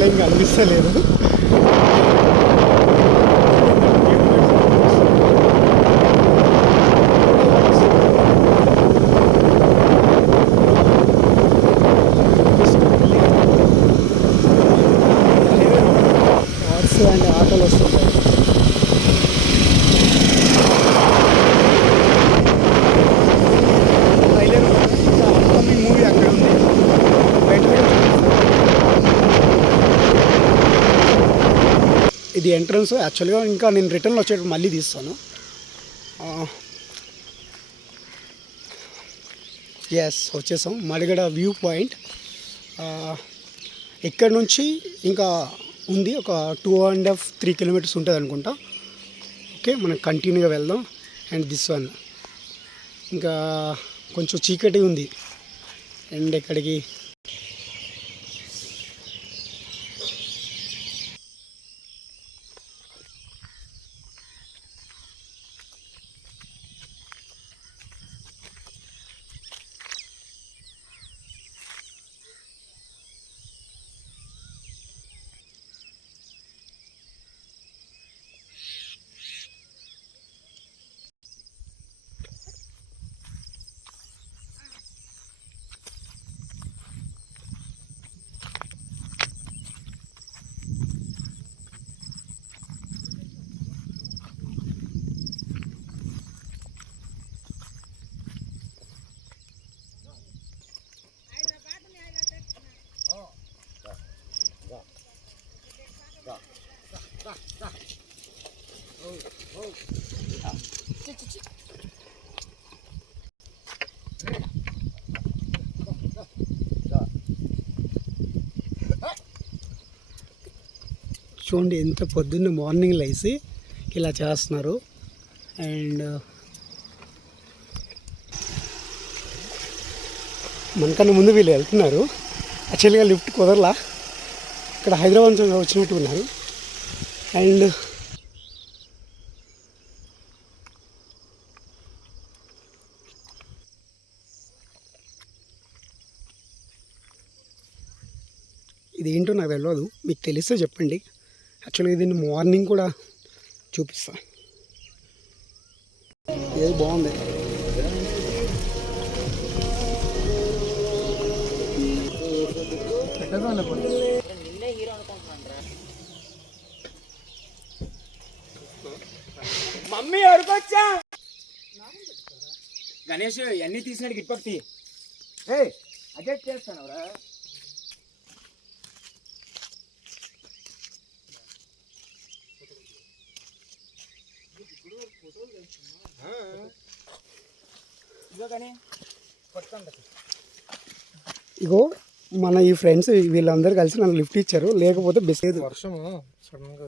దాంట్లో ఇంకా అనిపిస్తలేదు. Cars and ఆటోలు వస్తుంటాయి. అప్కమింగ్ మూవీ అక్కడ ఉంది, బయట ఇది ఎంట్రన్స్. యాక్చువల్గా ఇంకా నేను రిటర్న్లో వచ్చేటప్పుడు మళ్ళీ తీస్తాను. ఎస్, వచ్చేసాం మడిగడ వ్యూ పాయింట్. ఇక్కడ నుంచి ఇంకా ఉంది ఒక 2.5-3 కిలోమీటర్స్ ఉంటుంది అనుకుంటా. ఓకే, మనం కంటిన్యూగా వెళ్దాం. అండ్ దిస్ వన్ ఇంకా కొంచెం చీకటి ఉంది. అండ్ ఇక్కడికి చూడండి ఎంత పొద్దున్న మార్నింగ్ లేసి ఇలా చేస్తున్నారు. అండ్ మనకన్నా ముందు వీళ్ళు వెళ్తున్నారు. యాక్చువల్గా లిఫ్ట్ కుదరలా, ఇక్కడ హైదరాబాద్ నుంచి వచ్చినట్టు ఉన్నారు. అండ్ ఇదేంటో నాకు తెలియదు, మీకు తెలిస్తే చెప్పండి. యాక్చువల్గా దీన్ని మార్నింగ్ కూడా చూపిస్తా. ఏది బాగుంది. మమ్మీ అడుకొచ్చా గణేష్ అన్ని తీసినాడు గిట్పక్తి అడ్జస్ట్ చేస్తానవరా. ఇగో మన ఈ ఫ్రెండ్స్ వీళ్ళందరూ కలిసి నన్ను లిఫ్ట్ ఇచ్చారు, లేకపోతే బెస్ట్. వర్షము సడన్గా